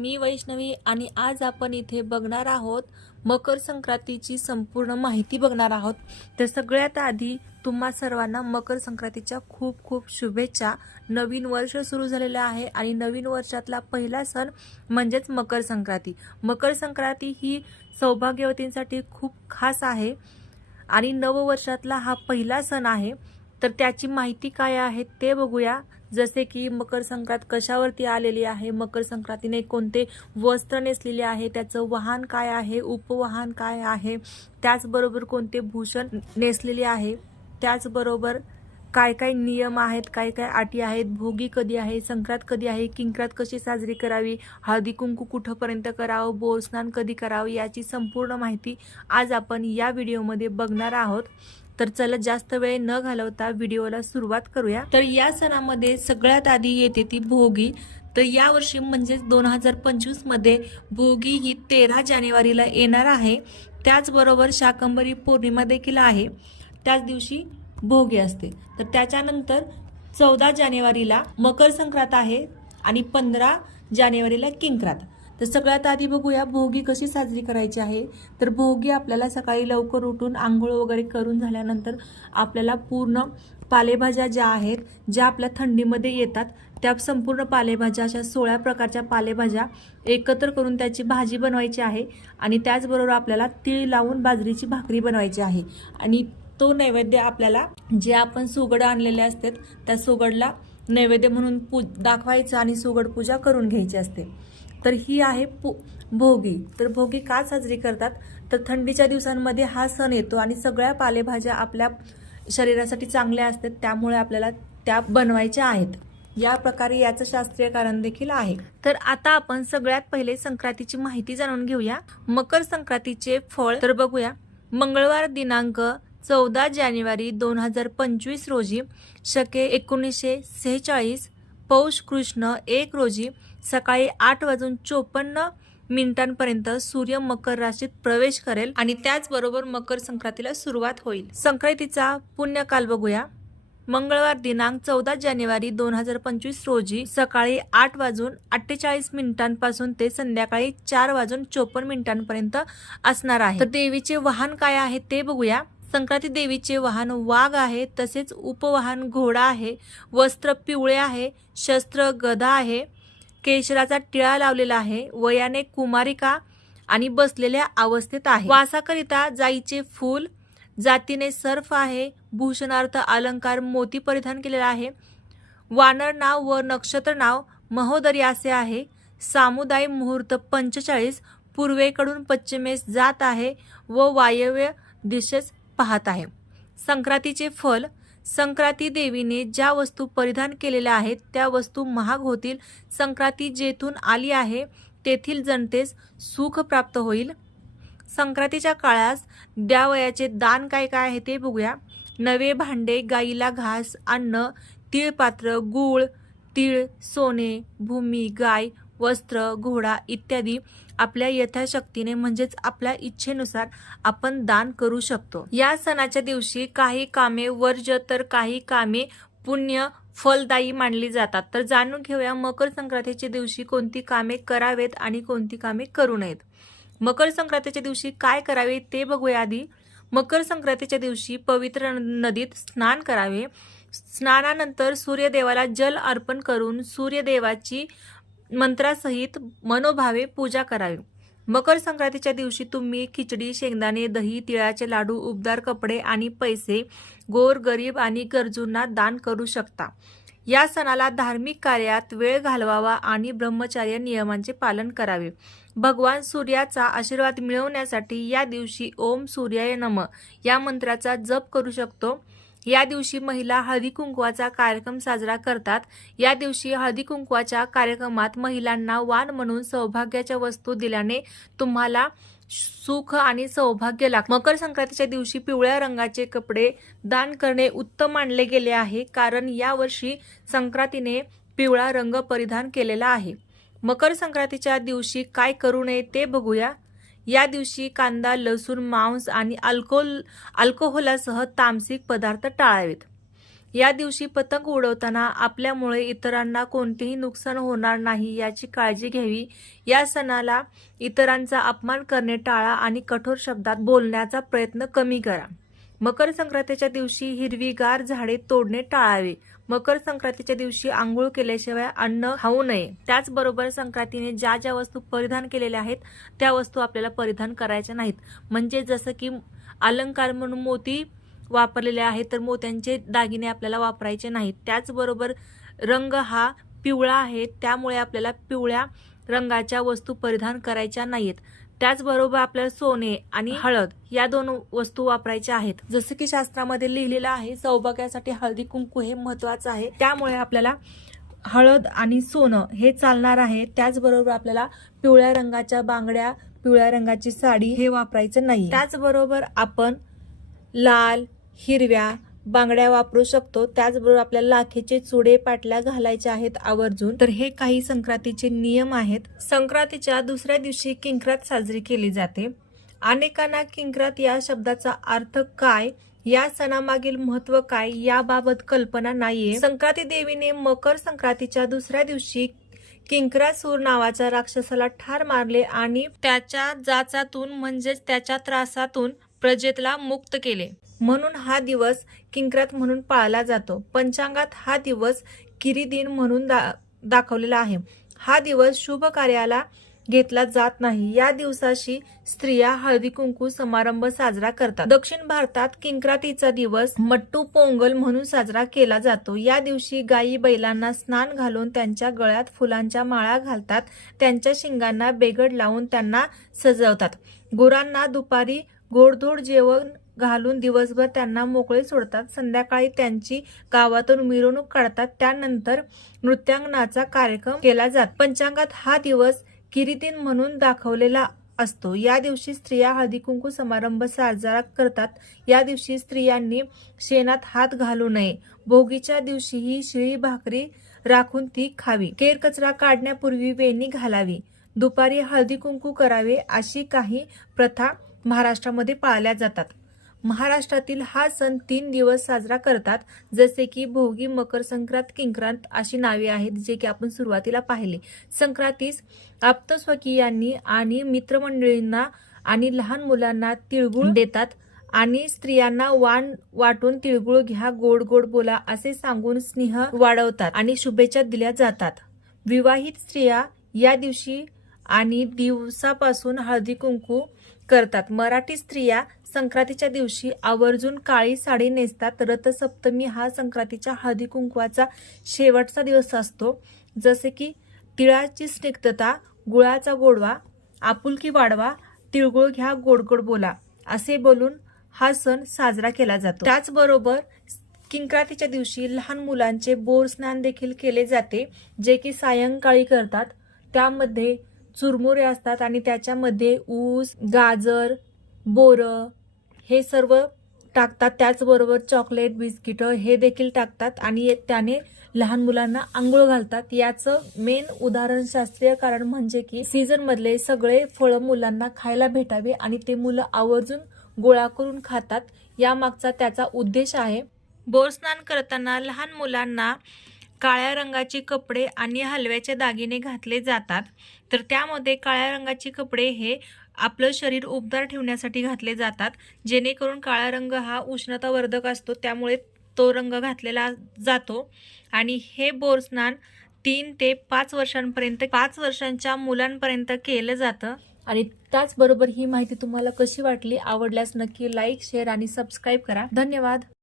मी वैष्णवी आणि आज आपण इथे बघणार आहोत मकर संक्रांतीची संपूर्ण माहिती बघणार आहोत. तर सगळ्यात आधी तुम्हा सर्वांना मकर संक्रांतीच्या खूप खूप शुभेच्छा. नवीन वर्ष सुरू झालेलं आहे आणि नवीन वर्षातला पहिला सण म्हणजेच मकर संक्रांती. मकर संक्रांती ही सौभाग्यवतींसाठी खूप खास आहे आणि नववर्षातला हा पहिला सण आहे. तर त्याची माहिती काय आहे ते बघूया. जसे की मकर संक्रांत कशावरती आलेली आहे? मकर संक्रांतीने कोणते वस्त्र नेसलेले आहे? त्याचं वाहन काय आहे? उपवाहन काय आहे? त्याचबरोबर कोणते भूषण नेसलेले आहे? त्याचबरोबर काय काय नियम आहेत काय काय अटी आहेत भोगी कधी आहे संक्रांत कधी आहे किंक्रात कशी साजरी करावी हळदी कुंकू कुठंपर्यंत करावं बोरस्नान कधी करावं याची संपूर्ण माहिती आज आपण या व्हिडिओमध्ये बघणार आहोत. तर चला जास्त वेळ न घालवता व्हिडिओला सुरुवात करूया. तर या सणामध्ये सगळ्यात आधी येते ती भोगी. तर या वर्षी म्हणजेच दोन हजार पंचवीसमध्ये भोगी ही तेरा जानेवारीला येणार आहे. त्याचबरोबर शाकंभरी पौर्णिमा देखील आहे. त्याच दिवशी भोगी असते. तर त्याच्यानंतर चौदा जानेवारीला मकर संक्रांत आहे आणि पंधरा जानेवारीला किंक्रांत. तर सगळ्यात आधी बघूया भोगी कशी साजरी करायची आहे. तर भोगी आपल्याला सकाळी लवकर उठून आंघोळ वगैरे करून झाल्यानंतर आपल्याला पूर्ण पालेभाज्या ज्या आहेत ज्या आपल्या थंडीमध्ये येतात त्या संपूर्ण पालेभाज्या अशा सोळा प्रकारच्या पालेभाज्या एकत्र करून त्याची भाजी बनवायची आहे आणि त्याचबरोबर आपल्याला तीळ लावून बाजरीची भाकरी बनवायची आहे. आणि तो नैवेद्य आपल्याला जे आपण सुगड आणलेले असतात त्या सुगडला नैवेद्य म्हणून पू दाखवायचं आणि सुगड पूजा करून घ्यायची असते. तर ही आहे पु भोगी. तर भोगी का साजरी करतात? तर थंडीच्या दिवसांमध्ये हा सण येतो आणि सगळ्या पालेभाज्या आपल्या शरीरासाठी चांगल्या असतात त्यामुळे आपल्याला त्या बनवायच्या आहेत. या प्रकारे याचं शास्त्रीय कारण देखील आहे. तर आता आपण सगळ्यात पहिले संक्रांतीची माहिती जाणून घेऊया. मकर संक्रांतीचे फळ तर बघूया. मंगळवार दिनांक चौदा जानेवारी दोन हजार पंचवीस रोजी शके एकोणीसशे सेहेचाळीस पौष कृष्ण एक रोजी सकाळी आठ वाजून चोपन्न मिनिटांपर्यंत सूर्य मकर राशीत प्रवेश करेल आणि त्याचबरोबर मकर संक्रांतीला सुरुवात होईल. संक्रांतीचा पुण्यकाल बघूया. मंगळवार दिनांक चौदा जानेवारी दोन हजार पंचवीस रोजी सकाळी आठ वाजून अठ्ठेचाळीस मिनिटांपासून ते संध्याकाळी चार वाजून चोपन्न मिनिटांपर्यंत असणार आहे. तर देवीचे वाहन काय आहे ते बघूया. संक्रांती देवीचे वाहन वाघ आहे तसेच उपवाहन घोडा आहे वस्त्र पिवळे आहे शस्त्र गदा आहे केशराचा टिळा लावलेला आहे वयाने कुमारिका आणि बसलेल्या अवस्थेत आहे. वासाकरिता जाईचे फूल जातीने सर्फ आहे भूषणार्थ अलंकार मोती परिधान केलेला आहे. वानर नाव व नक्षत्र नाव महोदरी असे आहे. सामुदाय मुहूर्त पंचेचाळीस पूर्वेकडून पश्चिमेस जात आहे व वायव्य दिशेस पाहत आहे. संक्रांतीचे फल संक्रांती देवीने ज्या वस्तू परिधान केलेल्या आहेत त्या वस्तू महाग होतील. संक्रांती जेथून आली आहे तेथील जनतेस सुख प्राप्त होईल. संक्रांतीच्या काळास द्यावयाचे दान काय काय आहे ते बघूया. नवे भांडे गाईला घास अन्न तिळपात्र गूळ तीळ सोने भूमी गाय वस्त्र घोडा इत्यादी आपल्या यथाशक्तीने म्हणजेच आपल्या इच्छेनुसार आपण दान करू शकतो. या सणाच्या दिवशी काही कामे वर्ज तर काही कामे पुण्य फलदायी मानली जातात. तर जाणून घेऊया मकर संक्रांतीच्या दिवशी कोणती कामे करावेत आणि कोणती कामे करू नयेत. मकर संक्रांतीच्या दिवशी काय करावे ते बघूया आधी. मकर संक्रांतीच्या दिवशी पवित्र नदीत स्नान करावे. स्नानानंतर सूर्यदेवाला जल अर्पण करून सूर्यदेवाची मंत्रासहित मनोभावे पूजा करावी. मकर संक्रांतीच्या दिवशी तुम्ही खिचडी शेंगदाणे दही तिळाचे लाडू उबदार कपडे आणि पैसे गोर गरीब आणि गरजूंना दान करू शकता. या सणाला धार्मिक कार्यात वेळ घालवावा आणि ब्रह्मचार्य नियमांचे पालन करावे. भगवान सूर्याचा आशीर्वाद मिळवण्यासाठी या दिवशी ओम सूर्याय नम या मंत्राचा जप करू शकतो. या दिवशी महिला हळदी कुंकवाचा कार्यक्रम साजरा करतात. या दिवशी हळदी कुंकवाच्या कार्यक्रमात महिलांना वाण म्हणून सौभाग्याच्या वस्तू दिल्याने तुम्हाला सुख आणि सौभाग्य लाग मकर संक्रांतीच्या दिवशी पिवळ्या रंगाचे कपडे दान करणे उत्तम मानले गेले आहे. कारण यावर्षी संक्रांतीने पिवळा रंग परिधान केलेला आहे. मकर संक्रांतीच्या दिवशी काय करू नये ते बघूया. या दिवशी कांदा लसूण मांस आणि अल्कोहोल अल्कोहोलासह तामसिक पदार्थ टाळावेत. या दिवशी पतंग उडवताना आपल्यामुळे इतरांना कोणतेही नुकसान होणार नाही याची काळजी घ्यावी. या सणाला इतरांचा अपमान करणे टाळा आणि कठोर शब्दात बोलण्याचा प्रयत्न कमी करा. मकर संक्रांतीच्या दिवशी हिरवीगार झाडे तोडणे टाळावे. मकर संक्रांतीच्या दिवशी आंघोळ केल्याशिवाय अन्न खाऊ नये. त्याचबरोबर संक्रांतीने ज्या ज्या वस्तू परिधान केलेल्या आहेत त्या वस्तू आपल्याला परिधान करायच्या नाहीत. म्हणजे जसं की अलंकार म्हणून मोती वापरलेले आहेत तर मोत्यांचे दागिने आपल्याला वापरायचे नाहीत. त्याचबरोबर रंग हा पिवळा आहे त्यामुळे आपल्याला पिवळ्या रंगाच्या वस्तू परिधान करायच्या नाहीत. त्याचबरोबर आपल्याला सोने आणि हळद या दोन वस्तू वापरायच्या आहेत. जसं की शास्त्रामध्ये लिहिलेलं आहे सौभाग्यासाठी हळदी कुंकू हे महत्वाचं आहे. त्यामुळे आपल्याला हळद आणि सोनं हे चालणार आहे. त्याचबरोबर आपल्याला पिवळ्या रंगाच्या बांगड्या पिवळ्या रंगाची साडी हे वापरायचं नाही त्याचबरोबर आपण लाल हिरव्या बांगड्या वापरू शकतो. त्याचबरोबर आपल्याला लाखेचे चुडे पाटल्या घालायचे आहेत आवर्जून. तर हे काही संक्रांतीचे नियम आहेत. संक्रांतीच्या दुसऱ्या दिवशी किंक्रात साजरी केली जाते. अनेकांना किंक्रात या शब्दाचा अर्थ काय या सणामागील महत्त्व काय याबाबत कल्पना नाहीये. संक्रांती देवीने मकर संक्रांतीच्या दुसऱ्या दिवशी किंकरासूर नावाच्या राक्षसाला ठार मारले आणि त्याच्या जाचातून म्हणजेच त्याच्या त्रासातून प्रजेतला मुक्त केले. म्हणून हा दिवस किंक्रात म्हणून पाळला जातो. पंचांगात हा दिवस किरी दिन म्हणून दा दाखवलेला आहे. हा दिवस शुभ कार्याला घेतला जात नाही. या दिवसाशी स्त्रिया हळदी कुंकू समारंभ साजरा करतात. दक्षिण भारतात किंक्रातीचा दिवस मट्टू पोंगल म्हणून साजरा केला जातो. या दिवशी गायी बैलांना स्नान घालून त्यांच्या गळ्यात फुलांच्या माळा घालतात. त्यांच्या शिंगांना बेगड लावून त्यांना सजवतात. गुरांना दुपारी गोडधोड जेवण घालून दिवसभर त्यांना मोकळे सोडतात. संध्याकाळी त्यांची गावातून मिरवणूक काढतात. त्यानंतर नृत्यांगनाचा कार्यक्रम केला जात. पंचांगात हा दिवस किरीतीन म्हणून दाखवलेला असतो. या दिवशी स्त्रिया हळदी कुंकू समारंभ साजरा करतात. या दिवशी स्त्रियांनी शेणात हात घालू नये. भोगीच्या दिवशी ही शिळी भाकरी राखून ती खावी. केर कचरा काढण्यापूर्वी वेणी घालावी. दुपारी हळदी कुंकू करावे अशी काही प्रथा महाराष्ट्रामध्ये पाळल्या जातात. महाराष्ट्रातील हा सण तीन दिवस साजरा करतात. जसे की भोगी मकर संक्रांत किंक्रांत अशी नावे आहेत जे की आपण सुरुवातीला पाहिले. संक्रांतीस आप्तस्वकीयांनी आणि मित्रमंडळींना आणि लहान मुलांना तिळगुळ देतात आणि स्त्रियांना वाण वाटून तिळगुळ घ्या गोड गोड बोला असे सांगून स्नेह वाढवतात आणि शुभेच्छा दिल्या जातात. विवाहित स्त्रिया या दिवशी आणि दिवसापासून हळदी कुंकू करतात. मराठी स्त्रिया संक्रांतीच्या दिवशी आवर्जून काळी साडी नेसतात. रथसप्तमी हा संक्रांतीच्या हळदी कुंकवाचा शेवटचा दिवस असतो. जसे की तिळाची स्निग्धता गुळाचा गोडवा आपुलकी वाढवा तिळगुळ घ्या गोड गोड बोला असे बोलून हा सण साजरा केला जातो. त्याचबरोबर किंक्रातीच्या दिवशी लहान मुलांचे बोर स्नान देखील केले जाते जे की सायंकाळी करतात. त्यामध्ये चुरमुरे असतात आणि त्याच्यामध्ये ऊस गाजर बोरं हे सर्व टाकतात. त्याचबरोबर चॉकलेट बिस्किटं हे देखील टाकतात आणि त्याने लहान मुलांना आंघोळ घालतात. याचं मेन उदाहरण शास्त्रीय कारण म्हणजे की सीझन मधले सगळे फळं मुलांना खायला भेटावे आणि ते मुलं आवर्जून गोळा करून खातात. यामागचा त्याचा उद्देश आहे बोरस्नान करताना लहान मुलांना काळ्या रंगाचे कपडे आणि हलव्याचे दागिने घातले जातात. तर त्यामध्ये काळ्या रंगाचे कपडे हे आपलं शरीर उबदार ठेवण्यासाठी घातले जातात. जेणेकरून काळा रंग हा उष्णतावर्धक असतो त्यामुळे तो रंग घातलेला जातो. आणि हे बोरस्नान तीन ते पाच वर्षांपर्यंत पाच वर्षांच्या मुलांपर्यंत केलं जातं. आणि त्याचबरोबर ही माहिती तुम्हाला कशी वाटली आवडल्यास नक्की लाईक शेअर आणि सबस्क्राईब करा. धन्यवाद.